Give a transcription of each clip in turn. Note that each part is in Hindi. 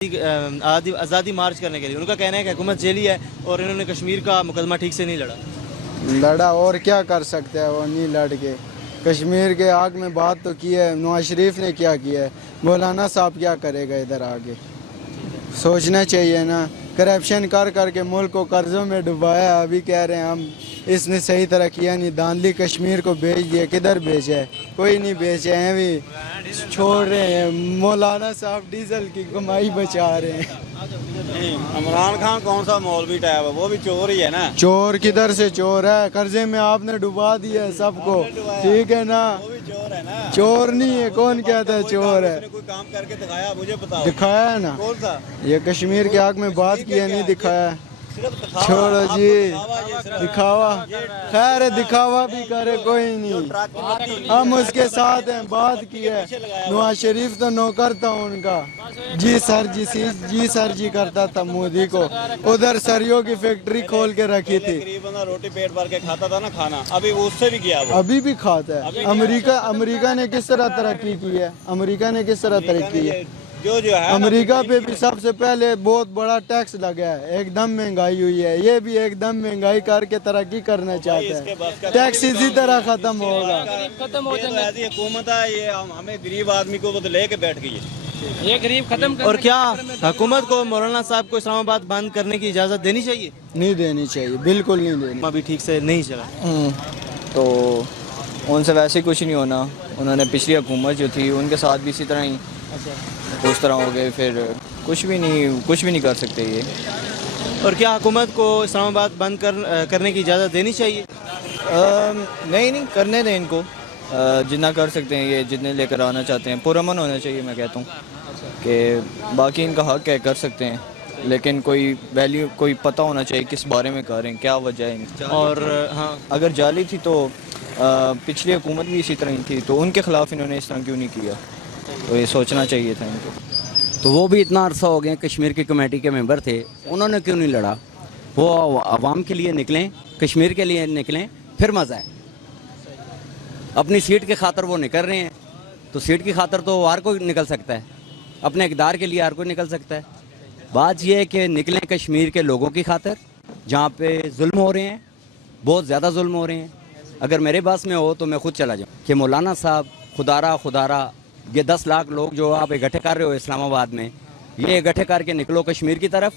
आज़ादी मार्च करने के लिए उनका कहना है कि हुकूमत जेली है और इन्होंने कश्मीर का मुकदमा ठीक से नहीं लड़ा। और क्या कर सकते हैं, वो नहीं लड़ के कश्मीर के आग में बात तो की है। नवाज शरीफ ने क्या किया है, मौलाना साहब क्या करेगा इधर आगे, सोचना चाहिए ना। करप्शन कर करके मुल्क को कर्जों में डुबाया, अभी कह रहे हैं हम इसने सही तरह किया नहीं। धांधली कश्मीर को बेच दिया, किधर बेचा है, कोई नहीं बेचे हैं, भी छोड़ रहे हैं। मौलाना साहब डीजल की कमाई बचा रहे हैं। इमरान खान कौन सा मौलवी टाइप है, वो भी चोर ही है ना। चोर किधर से चोर है, कर्जे में आपने डुबा दिया है सबको, ठीक है ना। वो भी चोर है ना, चोर नहीं है, कौन कहता है चोर है। कोई काम करके दिखाया, मुझे बताओ। दिखाया है ना, कौन सा? ये कश्मीर के आग में बात की है, नहीं दिखाया। छोड़ो जी, दिखावा खैर है, दिखावा भी करे कोई नहीं, हम उसके साथ हैं। बात की है, नवाज शरीफ तो नौकर था उनका, जी सर जी करता था मोदी को। उधर सरियों की फैक्ट्री खोल के रखी थी, गरीब बंदा रोटी पेट भर के खाता था ना खाना, अभी उससे भी किया वो। अभी भी खाता है। अमेरिका ने किस तरह तरक्की की है, अमेरिका ने किस तरह तरक्की है। जो है अमेरिका पे भी सबसे पहले बहुत बड़ा टैक्स लगा है, एकदम महंगाई हुई है। ये भी एकदम महंगाई करके तरक्की करना चाहते हैं, टैक्स इसी तरह खत्म होगा। खत्म हो जाएगा। ऐसी हुकूमत है ये, हमें गरीब आदमी को तो लेके बैठ गई है, ये गरीब खत्म। और क्या हुकूमत को मौलाना साहब को इस्लामाबाद बंद करने की इजाज़त देनी चाहिए? नहीं देनी चाहिए, बिल्कुल नहीं देनी। अभी ठीक से नहीं चला तो उनसे वैसे कुछ नहीं होना। उन्होंने पिछली हुकूमत जो थी उनके साथ भी इसी तरह ही उस तरह हो गए, फिर कुछ भी नहीं कर सकते ये। और क्या हुकूमत को इस्लामाबाद बंद करने की इजाज़त देनी चाहिए? नहीं करने दें इनको, जितना कर सकते हैं ये, जितने लेकर आना चाहते हैं पुरअमन होना चाहिए। मैं कहता हूँ कि बाकी इनका हक है, कर सकते हैं, लेकिन कोई वैल्यू, कोई पता होना चाहिए किस बारे में कर रहे हैं, क्या वजह है। और हाँ, अगर जाली थी तो पिछली हुकूमत भी इसी तरह ही थी, तो उनके ख़िलाफ़ इन्होंने इस तरह क्यों नहीं किया, तो ये सोचना चाहिए था इनको। तो वो भी इतना अरसा हो गया कश्मीर की कमेटी के मेंबर थे, उन्होंने क्यों नहीं लड़ा। वो आवाम के लिए निकलें, कश्मीर के लिए निकलें, फिर मज़ा है। अपनी सीट के खातर वो निकल रहे हैं, तो सीट की खातर तो हर कोई निकल सकता है, अपने इक़दार के लिए हर कोई निकल सकता है। बात यह है कि निकलें कश्मीर के लोगों की खातर, जहाँ पे जुल्म हो रहे हैं, बहुत ज़्यादा जुल्म हो रहे हैं। अगर मेरे पास में हो तो मैं खुद चला जाऊँ कि मौलाना साहब खुदारा ये 10 लाख लोग जो आप इकट्ठे कर रहे हो इस्लामाबाद में, ये इकट्ठे करके निकलो कश्मीर की तरफ,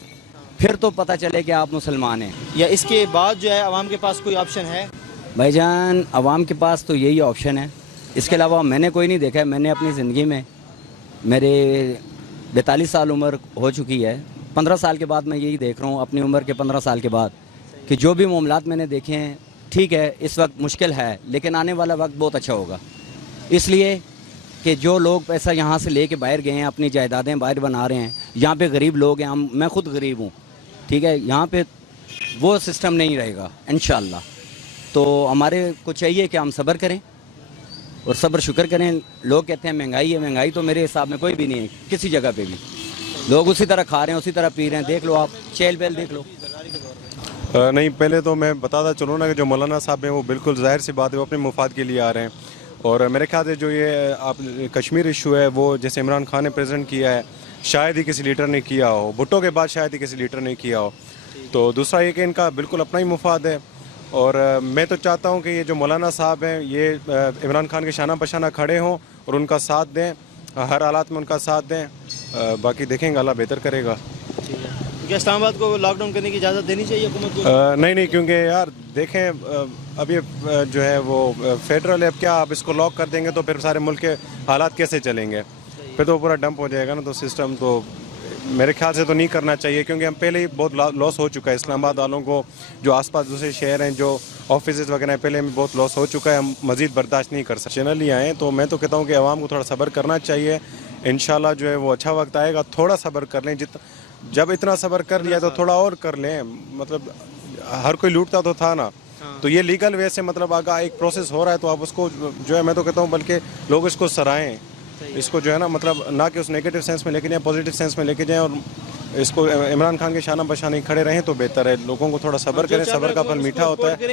फिर तो पता चले कि आप मुसलमान हैं। या इसके बाद जो है आवाम के पास कोई ऑप्शन है? भाईजान, आवाम के पास तो यही ऑप्शन है, इसके अलावा मैंने कोई नहीं देखा है। मैंने अपनी ज़िंदगी में, मेरे 42 साल उम्र हो चुकी है, 15 साल के बाद मैं यही देख रहा हूँ, अपनी उम्र के 15 साल के बाद, कि जो भी मामलात मैंने देखे हैं, ठीक है इस वक्त मुश्किल है, लेकिन आने वाला वक्त बहुत अच्छा होगा। इसलिए कि जो लोग पैसा यहाँ से लेके बाहर गए हैं, अपनी जायदादें बाहर बना रहे हैं, यहाँ पे गरीब लोग हैं, मैं खुद गरीब हूँ, ठीक है, यहाँ पे वो सिस्टम नहीं रहेगा इंशाअल्लाह। तो हमारे को चाहिए कि हम सब्र करें और सब्र शुक्र करें। लोग कहते हैं महंगाई है, महंगाई तो मेरे हिसाब में कोई भी नहीं है किसी जगह पे भी। लोग उसी तरह खा रहे हैं, उसी तरह पी रहे हैं, देख लो आप, चेल बेल देख लो। नहीं, पहले तो मैं बताता चलूँ ना कि जो मौलाना साहब हैं वो बिल्कुल ज़ाहिर सी बात है, वो अपने मुफाद के लिए आ रहे हैं। और मेरे ख्याल से जो ये आप कश्मीर इशू है, वो जैसे इमरान खान ने प्रेजेंट किया है, शायद ही किसी लीडर ने किया हो, भुट्टो के बाद शायद ही किसी लीडर ने किया हो। तो दूसरा ये कि इनका बिल्कुल अपना ही मुफाद है। और मैं तो चाहता हूँ कि ये जो मौलाना साहब हैं ये इमरान खान के शाना पशाना खड़े हों और उनका साथ दें, हर हालात में उनका साथ दें। बाकी देखेंगे, अल्लाह बेहतर करेगा। क्या इस्लामाबाद को लॉकडाउन करने की इजाज़त देनी चाहिए हुकूमत को? नहीं, क्योंकि यार देखें, अब ये जो है वो फेडरल है, अब क्या आप इसको लॉक कर देंगे तो फिर सारे मुल्क के हालात कैसे चलेंगे, फिर तो पूरा डंप हो जाएगा ना। तो सिस्टम तो मेरे ख्याल से तो नहीं करना चाहिए, क्योंकि हम पहले ही बहुत लॉस हो चुका है इस्लामाबाद वालों को, जो आसपास दूसरे शहर हैं, जो ऑफिस वगैरह हैं, पहले में बहुत लॉस हो चुका है, हम मज़ीद बर्दाश्त नहीं कर सकते। चैनल ही आए तो मैं तो कहता हूँ कि आवाम को थोड़ा सब्र करना चाहिए। इंशाल्लाह जो है वो अच्छा वक्त आएगा, थोड़ा सब्र कर लें। जब इतना सब्र कर लिया तो थोड़ा और कर लें। मतलब हर कोई लूटता तो था ना, तो ये लीगल वे से मतलब अगर एक प्रोसेस हो रहा है तो आप उसको जो है, मैं तो कहता हूँ बल्कि लोग इसको सराहें, इसको जो है ना, मतलब ना कि उस नेगेटिव सेंस में लेके जाएं, पॉजिटिव सेंस में लेके जाएं, और इसको इमरान खान के शाना बशाने खड़े रहें तो बेहतर है। लोगों को थोड़ा सब्र करें, सब्र का फल मीठा होता है।